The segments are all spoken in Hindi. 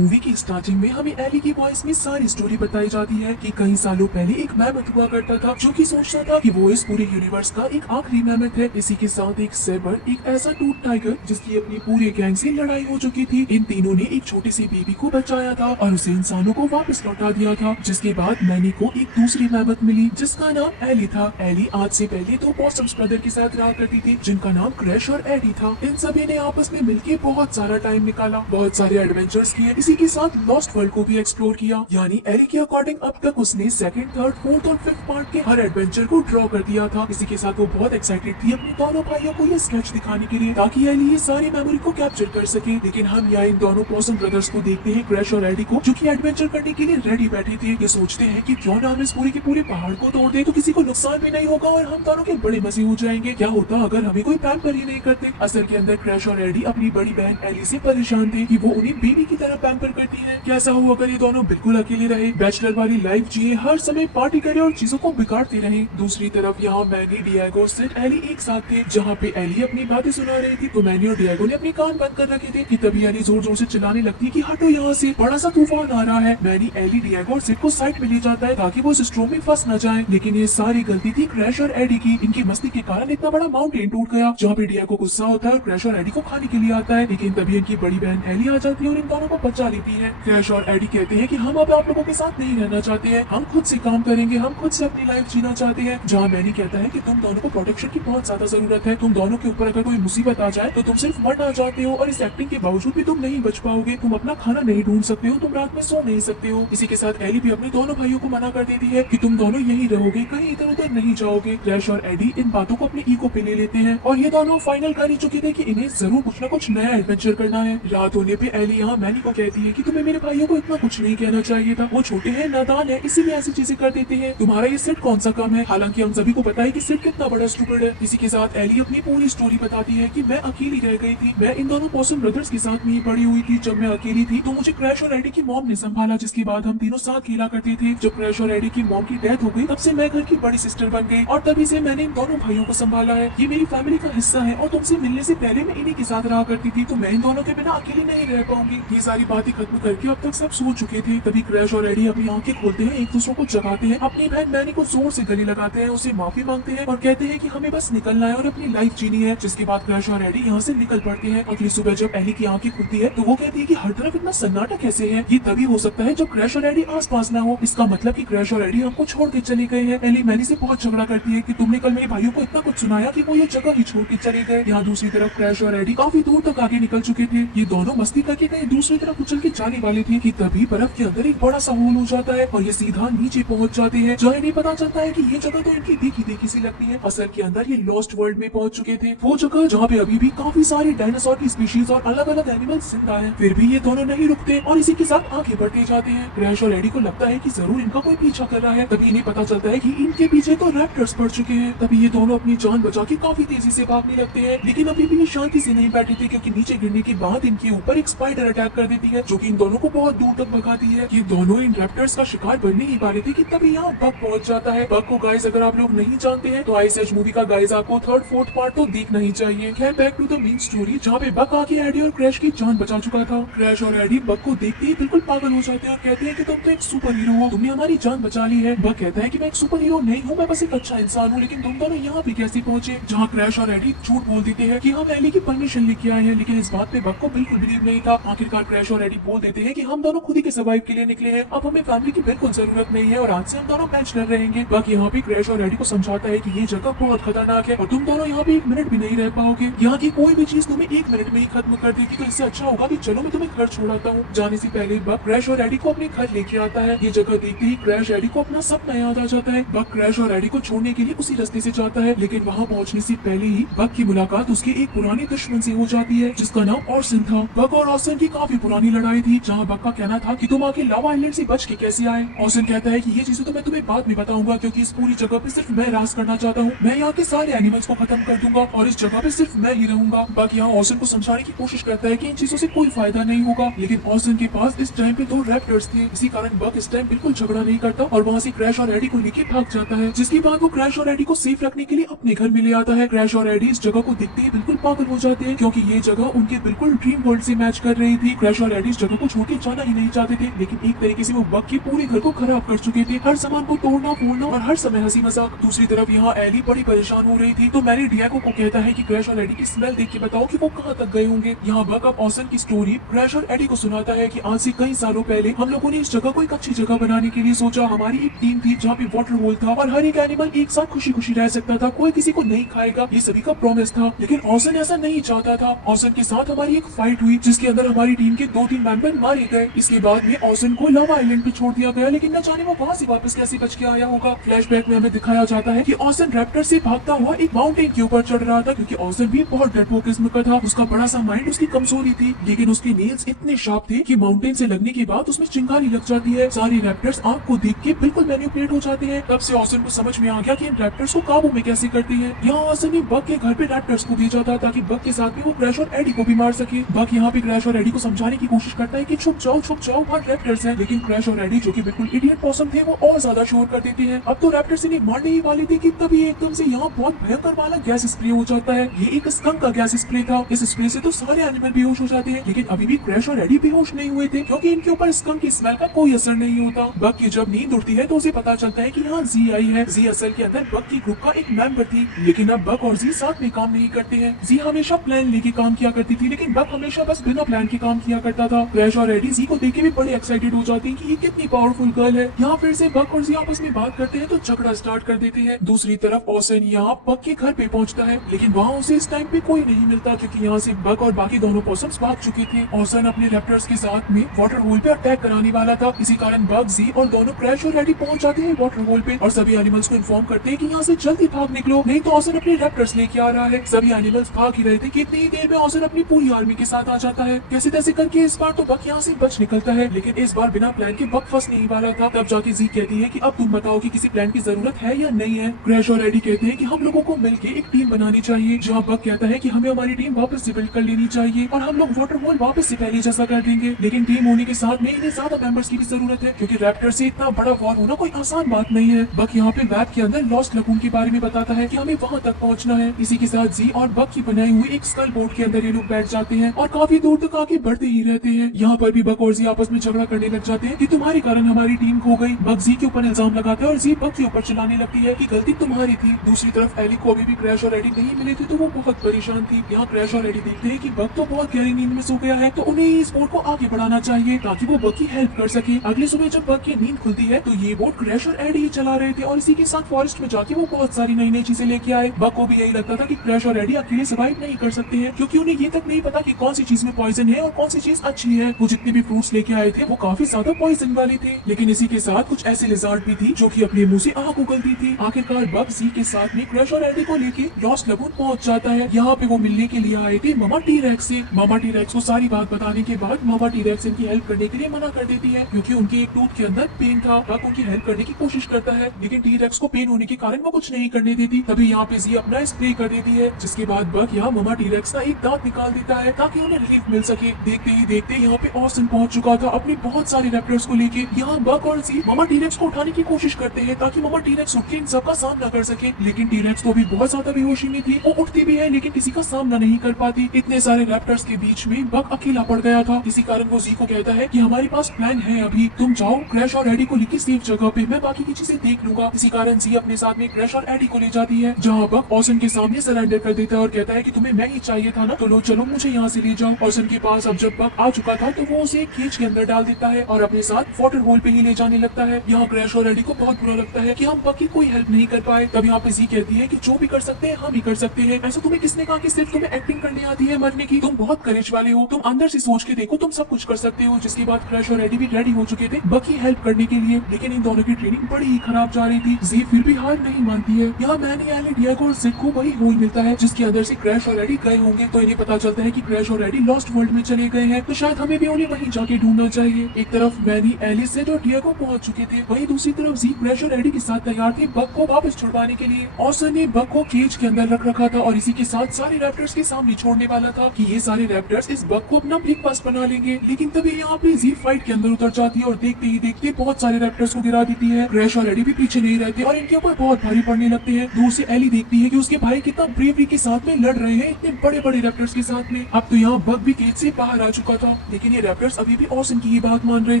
मूवी की स्टार्टिंग में हमें एली की वॉइस में सारी स्टोरी बताई जाती है कि कई सालों पहले एक मैमथ हुआ करता था जो कि सोचता था कि वो इस पूरे यूनिवर्स का एक आखिरी मैमथ है। इसी के साथ एक सेबर, एक ऐसा टूथ टाइगर जिसकी अपनी पूरे गैंग से लड़ाई हो चुकी थी। इन तीनों ने एक छोटी सी बेबी को बचाया था और उसे इंसानों को वापस लौटा दिया था। जिसके बाद मैनी को एक दूसरी मैमथ मिली जिसका नाम एली था। एली आज से पहले दो पॉसम्स ब्रदर के साथ रहा करती थी जिनका नाम क्रैश और एडी था। इन सभी ने आपस में मिलकर बहुत सारा टाइम निकाला, बहुत सारे एडवेंचर्स किए, इसी के साथ लॉस्ट वर्ल्ड को भी एक्सप्लोर किया। यानी एली के अकॉर्डिंग अब तक उसने सेकंड, थर्ड, फोर्थ और फिफ्थ पार्ट के हर एडवेंचर को ड्रॉ कर दिया था। इसी के साथ वो बहुत एक्साइटेड थी अपने दोनों भाइयों को ये स्केच दिखाने के लिए ताकि एली ये सारी मेमोरी को कैप्चर कर सके। लेकिन हम यहाँ इन दोनों पॉसम ब्रदर्स को देखते हैं, क्रैश और एडी को, जो कि एडवेंचर करने के लिए रेडी बैठे थे। ये सोचते हैं कि क्यों ना हम इस पूरे के पूरे पहाड़ को तोड़ दे तो किसी को नुकसान भी नहीं होगा और हम दोनों के बड़े मजे हो जाएंगे। क्या होता अगर हमें कोई पैम्पर ही नहीं करते। असल के अंदर क्रैश और एडी अपनी बड़ी बहन एली से परेशान थे कि वो उन्हें बेबी की तरह पैम्पर करती है। कैसा हो अगर ये दोनों बिल्कुल अकेले रहे, बैचलर वाली लाइफ जिए, हर समय पार्टी करे और चीजों को बिगाड़ते रहे। दूसरी तरफ यहाँ मैनी, डिएगो, सिड, एली एक साथ थे। जहाँ पे एली अपनी बातें सुना रही थी तो मैनी और डिएगो ने अपने कान बंद कर रखे थे कि तभी एली जोर जोर से चिल्लाने लगती है कि हटो यहाँ से, बड़ा सा तूफान आ रहा है। मैनी एली, डिएगो और सिड को साइड में ले जाता है ताकि वो इस स्ट्रोम में फंस न जाए। लेकिन ये सारी गलती थी क्रैश और एडी की। इनकी मस्ती के कारण इतना बड़ा माउंटेन टूट गया। जहाँ पे डिएगो गुस्सा होता है और क्रैश और एडी को खाने के लिए आता है, लेकिन तभी इनकी बड़ी बहन एली आ जाती है और इन दोनों को बचा लेती है। क्रैश और एडी कहते हैं कि हम अब आप लोगों के साथ नहीं रहना चाहते हैं, हम खुद से काम करेंगे, हम खुद से अपनी लाइफ जीना चाहते हैं। जहाँ मैनी कहता है कि तुम दोनों को प्रोटेक्शन की बहुत ज्यादा जरूरत है, तुम दोनों के ऊपर अगर कोई मुसीबत आ जाए तो तुम सिर्फ मरना चाहते हो और इस एक्टिंग के बावजूद भी तुम नहीं बच पाओगे, तुम अपना खाना नहीं ढूंढ सकते हो, तुम रात में सो नहीं सकते हो। इसी के साथ एली भी अपने दोनों भाइयों को मना कर देती है कि तुम दोनों यही रहोगे, कहीं इधर उधर नहीं जाओगे। क्रैश और एडी इन बातों को अपने ईगो पे ले लेते हैं और ये दोनों फाइनल कर ही चुके थे कि इन्हें जरूर कुछ न कुछ नया एडवेंचर करना है। रात होने पे एली यहाँ मैनी को कहती है कि तुम्हें मेरे भाइयों को इतना कुछ नहीं कहना चाहिए था, वो छोटे हैं, नादान है, इसीलिए ऐसी चीजें कर देते हैं। तुम्हारा ये सिड कौन सा काम है? हालांकि हम सभी को पता है कि सिड कितना बड़ा स्टूपिड है। इसी के साथ एली अपनी पूरी स्टोरी बताती है कि मैं अकेली रह गई थी, मैं इन दोनों पॉसम ब्रदर्स के साथ में ही पड़ी हुई थी। जब मैं अकेली थी तो मुझे क्रैश और एडी की मॉम ने संभाला, जिसके बाद हम तीनों साथ खेला करते थे। जब क्रैश और एडी की मॉम की डेथ हो गई तब से मैं घर की बड़ी सिस्टर बन गई और तभी से मैंने इन दोनों भाइयों को संभाला है। ये मेरी फैमिली का हिस्सा है और तुमसे मिलने से पहले मैं इन्हीं के साथ रहा करती थी, तो मैं इन दोनों के बिना अकेली नहीं रह पाऊंगी। ये सारी बातें खत्म करके अब तक सब सो चुके थे। तभी क्रैश और एडी अपनी आंखें खोलते हैं, एक दूसरे को जगाते हैं, अपनी बहन मैनी को जोर से गले लगाते हैं, उसे माफी मांगते हैं और कहते हैं कि हमें बस निकलना है और अपनी लाइफ जीनी है। जिसके बाद क्रैश और एडी यहाँ से निकल पड़ते हैं। अगली सुबह जब एली की आंखें खुलती है तो वो कहती है कि हर तरफ इतना सन्नाटा कैसे है? ये तभी हो सकता है जब क्रैश और एडी आस पास ना हो। इसका मतलब कि क्रैश और एडी हमको छोड़ के चले गए हैं। एली मैनी से बहुत झगड़ा करती है कि तुमने कल मेरे भाइयों को इतना कुछ सुनाया कि वो ये जगह ही छोड़ के चले गए। यहाँ दूसरी तरफ क्रैश और एडी काफी दूर तक आगे निकल चुके थे। ये दोनों मस्ती करके कहीं दूसरी तरफ उछल के जाने वाले थे कि तभी बर्फ के अंदर एक बड़ा सा होल हो जाता है और ये सीधा नीचे पहुंच जाते हैं। जहाँ इन्हें पता चलता है कि ये जगह तो इनकी देखी देखी सी लगती है। असल के अंदर ये लॉस्ट वर्ल्ड में पहुंच चुके थे, वो जगह जहाँ पे अभी भी काफी सारी डायनासोर की स्पीशीज और अलग अलग एनिमल्स जिंदा हैं। फिर भी ये दोनों नहीं रुकते और इसी के साथ आगे बढ़ते जाते हैं। क्रैश और एडी को लगता है कि जरूर इनका कोई पीछा कर रहा है। तभी इन्हें पता चलता है कि इनके पीछे तो रैप्टर्स पड़ चुके हैं। तभी ये दोनों अपनी जान बचा के काफी तेजी से भागने लगते हैं, लेकिन अभी भी ये शांति से नहीं बैठे थे क्योंकि नीचे गिरने के बाद इनके ऊपर एक स्पाइडर अटैक कर देती है जो कि इन दोनों को बहुत दूर तक भगाती है। ये दोनों इन रैप्टर्स का शिकार बनने ही वाले थे कि तभी यहाँ बग पहुंच जाता है। बग को गाइस अगर आप लोग नहीं जानते हैं तो आइस एज मूवी का गाइस आपको थर्ड फोर्थ पार्ट तो देखना ही चाहिए। खैर back to the main story, जहाँ पे बग आके एडी और क्रैश की जान बचा चुका था। क्रैश और एडी बग को देखते ही बिल्कुल पागल हो जाते हैं और कहते हैं कि तुम तो एक सुपर हीरो हो, तुमने हमारी जान बचा ली है। बग कहता है कि मैं एक सुपर हीरो नहीं हूँ, मैं बस एक अच्छा इंसान हूँ, लेकिन तुम दोनों यहाँ पे कैसे पहुंचे? जहाँ क्रैश और एडी झूठ बोल देते हैं कि हम एली की परमिशन लेके आए हैं, लेकिन इस बात पे बग को बिल्कुल बिलीव नहीं था। आखिरकार क्रैश और एडी बोल देते हैं कि हम दोनों खुद ही के सर्वाइव के लिए निकले हैं, अब हमें फैमिली की बिल्कुल जरूरत नहीं है और आज से हम दोनों बैचलर रहेंगे। बाकी यहाँ पे क्रैश और एडी को समझाता है कि ये जगह बहुत खतरनाक है और तुम दोनों यहाँ पे एक मिनट भी नहीं रह पाओगे। यहाँ की कोई भी चीज तुम्हें एक मिनट में ही खत्म कर देगी, तो इससे अच्छा होगा कि चलो मैं तुम्हें घर छोड़ाता हूँ। जाने से पहले बग क्रैश और एडी को अपने घर लेके आता है। ये जगह देखते ही क्रैश एडी को अपना सपना याद आ जाता है। बग क्रैश और एडी को छोड़ने के लिए उसी रास्ते से जाता है, लेकिन वहाँ पहुँचने से पहले ही बग की मुलाकात उसके एक पुराने दुश्मन से हो जाती है जिसका नाम ऑर्सन था। बग और ऑर्सन की काफी पुरानी लड़ाई थी, जहाँ बग का कहना था कि तुम आके लावा आइलैंड से बच के कैसे आए। ऑर्सन कहता है कि ये चीजें तो मैं तुम्हें बाद में बताऊंगा, क्योंकि इस पूरी जगह पे सिर्फ मैं राज करना चाहता हूँ, मैं यहाँ के सारे एनिमल्स को खत्म कर दूंगा और इस जगह पे सिर्फ मैं ही रहूंगा। बग यहाँ ऑर्सन को समझाने की कोशिश करता है कि इन चीजों से कोई फायदा नहीं होगा, लेकिन ऑर्सन के पास इस टाइम पे दो रैप्टर्स थे। इसी कारण बग इस टाइम बिल्कुल झगड़ा नहीं करता और वहाँ से क्रैश और एडी को लेके भाग जाता है। जिसके बाद वो क्रैश और एडी को सेफ रखने के लिए अपने घर में ले आता है। क्रैश और एडी इस जगह को देखते ही बिल्कुल पागल हो जाते हैं, क्योंकि ये जगह उनके बिल्कुल ड्रीम वर्ल्ड से मैच कर रही थी। क्रैश और एडी इस जगह को छोड़ के जाना ही नहीं चाहते थे, लेकिन एक तरीके से वो बग के पूरे घर को खराब कर चुके थे, हर सामान को तोड़ना फोड़ना और हर समय हंसी मजाक। दूसरी तरफ यहाँ एली बड़ी परेशान हो रही थी, तो मैरी डिएगो को कहता है कि क्रैश और एडी की स्मेल देख के बताओ कि वो कहाँ तक गए होंगे। यहाँ बग अब ऑसन की स्टोरी क्रैश और एडी को सुनाता है कि आज से कई सालों पहले हम लोगों ने इस जगह को एक अच्छी जगह बनाने के लिए सोचा। हमारी एक टीम थी जहाँ पे वाटर होल था और हर एक एनिमल एक साथ खुशी खुशी रह सकता था, कोई किसी को नहीं खाएगा, ये सभी का प्रॉमिस था। लेकिन ऑसन ऐसा नहीं चाहता था। ऑसन के साथ हमारी एक फाइट हुई जिसके अंदर हमारी टीम के 2-3 मेंबर मारे गए। इसके बाद में ऑसन को लावा आइलैंड पे छोड़ दिया गया, लेकिन न जाने वो वहाँ से वापस कैसे बच के आया होगा। फ्लैशबैक में हमें दिखाया जाता है कि ऑसन रैप्टर से भागता हुआ एक माउंटेन के ऊपर चढ़ रहा था, क्योंकि ऑसन भी बहुत डरपोक किस्म का था। उसका बड़ा सा माइंड उसकी कमजोरी थी, लेकिन उसके नेल्स इतने शार्प थे कि माउंटेन से लगने के बाद उसमें चिंगारी लग जाती है। सारे रैप्टर्स आग को देख के बिल्कुल मैनिपुलेट हो जाते हैं। तब से ऑसन को समझ में आ गया कि इन रैप्टर्स को काबू में कैसे करते हैं। यहाँ ऑसन ने बग के घर पे रैप्टर्स को भेजा था ताकि बग के साथ में वो क्रैश और एडी को भी मार सके। बग यहाँ पे क्रैश और एडी को समझाने की कोशिश करता है कि छुप जाओ वहाँ रैप्टर्स हैं, लेकिन क्रैश और एडी जो कि बिल्कुल इडियट पॉसम थे वो और ज्यादा शोर कर देते हैं। अब तो रैप्टर्स इन्हें मारने ही वाले थे कि तभी एकदम से यहाँ बहुत भयंकर वाला गैस स्प्रे हो जाता है। ये एक स्कंक का गैस स्प्रे था। इस स्प्रे से तो सारे एनिमल बेहोश हो जाते हैं, लेकिन अभी भी क्रैश और एडी बेहोश नहीं हुए थे, क्योंकि इनके ऊपर स्कंक की स्मेल का कोई असर नहीं होता। बग की जब नींद उड़ती है तो उसे पता चलता है कि यहाँ जी आई है। जी असल के अंदर बग की ग्रुप का एक मेंबर थी, लेकिन अब बग और जी साथ में काम नहीं करते हैं। जी हमेशा प्लान लेके काम किया करती थी, लेकिन बग हमेशा बस बिना प्लान के काम किया करता था। क्रैश और एडी जी को देख के भी बड़े एक्साइटेड हो जाते हैं कि ये कितनी पावरफुल गर्ल है। यहाँ फिर से बग और जी आपस में बात करते हैं तो झगड़ा स्टार्ट कर देते हैं। दूसरी तरफ ऑसन यहाँ बग के घर पे पहुँचता है, लेकिन वहाँ उसे इस टाइम पे कोई नहीं मिलता, क्योंकि यहाँ से बग और बाकी दोनों पॉसम्स भाग चुके थे। ऑसन अपने रैप्टर्स के साथ में वाटर होल पे अटैक कराने वाला था। इसी कारण बग, जी और दोनों क्रैश और एडी पहुंच जाते हैं वाटर होल पे और सभी एनिमल्स को इन्फॉर्म करते हैं कि यहाँ से जल्दी भाग निकलो, नहीं तो ऑसन अपने रैप्टर्स लेके आ रहा है। सभी एनिमल्स भाग ही रहे थे कि इतनी ही देर में ऑसन अपनी पूरी आर्मी के साथ आ जाता है। कैसे तैसे करके इस बार तो बग यहाँ से बच निकलता है, लेकिन इस बार बिना प्लान के बग फंस नहीं वाला था। तब जाके जी कहती है कि अब तुम बताओ कि किसी प्लान की जरूरत है या नहीं है। क्रैश और एडी कहते हैं कि हम लोगों को मिलके एक टीम बनानी चाहिए, जहाँ बग कहता है कि हमें हमारी टीम वापस से बिल्ड कर लेनी चाहिए और हम लोग वाटर होल वापस से पहले जैसा कर देंगे। लेकिन टीम होने के साथ में इन्हें ज्यादा मेंबर्स की भी जरूरत है, क्योंकि रैप्टर से इतना बड़ा वॉर होना कोई आसान बात नहीं है। बग यहाँ पे मैप के अंदर लॉस्ट लगून के बारे में बताता है कि हमें वहाँ तक पहुँचना है। इसी के साथ जी और बग की बनाई हुई एक स्कल बोर्ड के अंदर ये लोग बैठ जाते हैं और काफी दूर तक आगे बढ़ते ही रहते हैं। यहाँ पर भी बग और जी आपस में झगड़ा करने लग जाते हैं कि तुम्हारे कारण हमारी टीम खो गई। बग जी के ऊपर इल्जाम लगाता है और जी बग के ऊपर चिल्लाने लगती है कि गलती तुम्हारी थी। दूसरी तरफ एली को अभी भी क्रैश और एडी नहीं मिले थे, तो वो बहुत परेशान थी। यहाँ क्रैश और एडी देखते हैं कि बग तो बहुत गहरी नींद में सो गया है, तो उन्हें इस बोट को आगे बढ़ाना चाहिए ताकि वो बग की हेल्प कर सके। अगली सुबह जब बग की नींद खुलती है तो ये बोट क्रैश और एडी ही चला रहे थे और इसी के साथ फॉरेस्ट में जाके वो बहुत सारी नई नई चीजें लेके आए। बग को भी यही लगता था कि क्रैश और एडी अकेले सर्वाइव नहीं कर सकते हैं, क्योंकि उन्हें ये तक नहीं पता कि कौन सी चीज में पॉइजन है और कौन सी चीज अच्छी है। वो जितने भी फ्रूट्स लेके आए थे वो काफी ज्यादा पॉइजन वाले थे, लेकिन इसी के साथ कुछ ऐसे लिजार्ड भी थी जो कि अपने मुंह से आग उगलती थी। आखिरकार बग जी के साथ में क्रैश और एडी को लेके लॉस्ट लगून पहुंच जाता है। यहाँ पे वो मिलने के लिए आए थे मामा टी रेक्स से। मामा टी रेक्स को सारी बात बताने के बाद मामा टी रेक्स इनकी हेल्प करने के लिए मना कर देती है, क्योंकि उनके एक टूथ के अंदर पेन था। बग उनकी हेल्प करने की कोशिश करता है, लेकिन टी रेक्स को पेन होने के कारण वो कुछ नहीं करने देती। तभी यहाँ पे जी अपना स्प्रे कर देती है, जिसके बाद बग यहाँ मामा टी रेक्स का एक दांत निकाल देता है ताकि उन्हें रिलीफ मिल सके। देखते ही देखते यहाँ पे ऑसन पहुंच चुका था अपने बहुत सारे रैप्टर्स को लेके। यहाँ बग और जी मामा टी रेक्स को उठाने की कोशिश करते हैं ताकि मामा टी रेक्स उठ के इन सबका सामना कर सके, लेकिन टी रेक्स तो अभी बहुत ज्यादा बेहोशी में थी। वो उठती भी है लेकिन किसी का सामना नहीं कर पाती। इतने सारे रैप्टर्स के बीच में बग अकेला पड़ गया था। इसी कारण वो जी को कहता है कि हमारे पास प्लान है, अभी तुम जाओ क्रैश और एडी को लेके सेफ जगह पे, मैं बाकी की चीजें देख लूंगा। इसी कारण जी अपने साथ में क्रैश और एडी को ले जाती है, जहाँ बग ऑसन के सामने सरेंडर कर देता है और कहता है कि तुम्हें मैं ही चाहिए था ना, तो लो चलो मुझे यहाँ से ले जाओ। ऑसन के पास अब जब बग आ चुका था तो वो उसे एक केज के अंदर डाल देता है और अपने साथ वाटर होल पे ही ले जाने लगता है। यहाँ क्रैश और एडी को बहुत बुरा लगता है कि हम बग की कोई हेल्प नहीं कर पाए। तब यहाँ पे जी कहती है कि जो भी कर सकते हैं हम ही कर सकते हैं। ऐसा तुम्हें किसने कहा कि सिर्फ तुम्हें एक्टिंग करने आती है मरने की? तुम बहुत करेज वाले हो, तुम अंदर से सोच के देखो, तुम सब कुछ कर सकते हो। जिसके बाद क्रैश और एडी भी रेडी हो चुके थे बग की हेल्प करने के लिए, लेकिन इन दोनों की ट्रेनिंग बड़ी ही खराब जा रही थी। जी फिर भी हार नहीं मानती है। यहाँ मैनी, एली, डिएगो और सिड को वही होल मिलता है जिसके अंदर से क्रैश और एडी गए होंगे, तो इन्हें पता चलता है कि क्रैश और एडी लॉस्ट वर्ल्ड में चले गए हैं, तो शायद हमें भी उन्हें वहीं जाके ढूंढना चाहिए। एक तरफ मैनी, एली, सिड और डिएगो पहुंच चुके थे, वहीं दूसरी तरफ जी क्रैश और एडी के साथ तैयार थे बग को वापस छुड़वाने के लिए। ऑसन ने बग को केज के अंदर रख रखा था और इसी के साथ सारे रैप्टर्स के सामने छोड़ने वाला था कि ये सारे रैप्टर्स इस बग को अपना ब्रेकफास्ट बना लेंगे। लेकिन तभी यहाँ पे जी फाइट के अंदर उतर जाती है और देखते ही देखते बहुत सारे रैप्टर्स को गिरा देती है। क्रैश और एडी भी पीछे नहीं रहते और इनके ऊपर बहुत भारी पड़ने लगते हैं। दूर से एली देखती है कि उसके भाई कितना ब्रेवरी के साथ में लड़ रहे हैं इतने बड़े बड़े रैप्टर्स के साथ में। अब तो यहाँ बग भी केज से बाहर आ चुका था था। लेकिन ये रैप्टर्स अभी भी ऑर्सन की ही बात मान रहे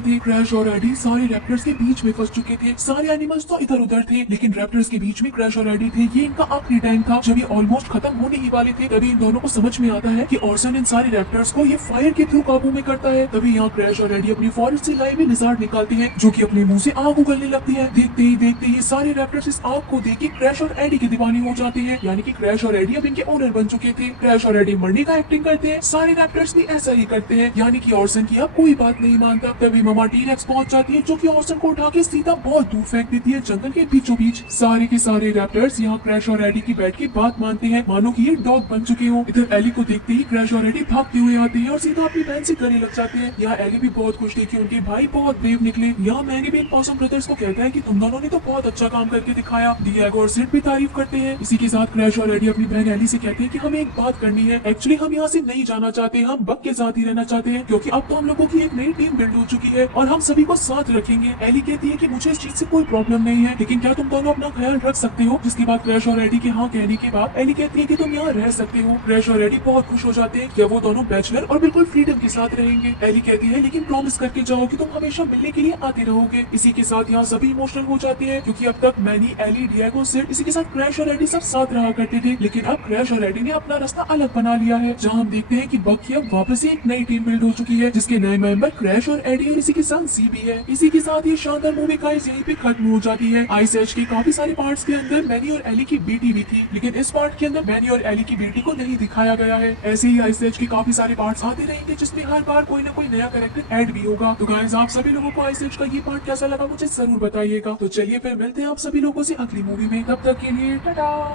थे। क्रैश और एडी सारे रैप्टर्स के बीच में फंस चुके थे। सारे एनिमल्स तो इधर उधर थे, लेकिन रैप्टर्स के बीच में क्रैश और एडी थे। ये इनका आखिरी टाइम था। जब ये ऑलमोस्ट खत्म होने ही वाले थे, तभी इन दोनों को समझ में आता है कि ऑर्सन इन सारे रैप्टर्स को ये फायर के थ्रू काबू में करता है। तभी यहाँ क्रैश और एडी अपनी फॉरेस्ट से लाए हुए लिजार्ड निकालते हैं, जो कि अपने मुंह से आग उगलने लगती है। देखते ही देखते ये सारे रैप्टर्स इस आग को देख के क्रैश और एडी के दीवाने हो जाते हैं। यानी कि क्रैश और एडी अब इनके ओनर बन चुके थे। क्रैश और एडी मरने का एक्टिंग करते हैं। सारे रैप्टर्स भी ऐसा ही करते हैं। यानी कि ऑर्सन की अब कोई बात नहीं मानता। तभी ममा टी-रेक्स पहुंच जाती है, जो कि ऑर्सन को उठा के सीधा बहुत दूर फेंक देती है, जंगल के बीचों बीच। सारे के सारे रैप्टर्स यहाँ क्रैश और एडी की बैठ के बात मानते हैं, मानो कि ये डॉग बन चुके हो। इधर एली को देखते ही क्रैश और एडी भागते हुए आते हैं और सीधा अपनी बहन से गले लग जाते हैं। यहाँ एली भी बहुत खुश थी कि उनके भाई बहुत ब्रेव निकले। यहाँ मैनी भी इन पॉसम ब्रदर्स को कहता है कि तुम दोनों ने तो बहुत अच्छा काम करके दिखाया। डिएगो और सिड भी तारीफ करते हैं। इसी के साथ क्रैश और एडी अपनी बहन एली से कहते हैं कि हमें एक बात करनी है। एक्चुअली हम यहाँ से नहीं जाना चाहते, हम बग के साथ ही रहना चाहते हैं, क्योंकि अब तो हम लोगों की एक नई टीम बिल्ड हो चुकी है और हम सभी को साथ रखेंगे। एली कहती है कि मुझे इस चीज से कोई प्रॉब्लम नहीं है, लेकिन क्या तुम दोनों अपना ख्याल रख सकते हो? जिसके बाद क्रैश और एडी के हाँ कहने के बाद एली कहती है कि तुम यहाँ रह सकते हो। क्रैश और एडी बहुत खुश हो जाते हैं कि वो दोनों बैचलर और बिल्कुल फ्रीडम के साथ रहेंगे। एली कहती है लेकिन प्रॉमिस करके जाओ कि तुम हमेशा मिलने के लिए आते रहोगे। इसी के साथ यहाँ सभी इमोशनल हो जाते हैं, क्योंकि अब तक मैनी, एली, डिएगो, सिड, इसी के साथ क्रैश और एडी सब साथ रहा करते थे, लेकिन अब क्रैश और एडी ने अपना रास्ता अलग बना लिया है। जहाँ हम देखते हैं कि बग की अब वापस से एक नई टीम बिल्ड हो चुकी है, जिसके नए मेंबर क्रैश और एडी और इसी के साथ सी भी है। इसी के साथ ये शानदार मूवी गाइस यहीं पे खत्म हो जाती है। आइस एज के काफी सारे पार्ट्स के अंदर मैनी और एली की बेटी भी थी, लेकिन इस पार्ट के अंदर मैनी और एली की बेटी को नहीं दिखाया गया है। ऐसे ही आइस एज के काफी सारे पार्ट्स आते रहेंगे, जिसमें हर बार कोई ना कोई नया कैरेक्टर ऐड भी होगा। तो गाइस आप सभी लोगों को आइस एज का ये पार्ट कैसा लगा मुझे जरूर बताइएगा। तो चलिए फिर मिलते हैं आप सभी लोगों से अगली मूवी में, तब तक के लिए टाटा।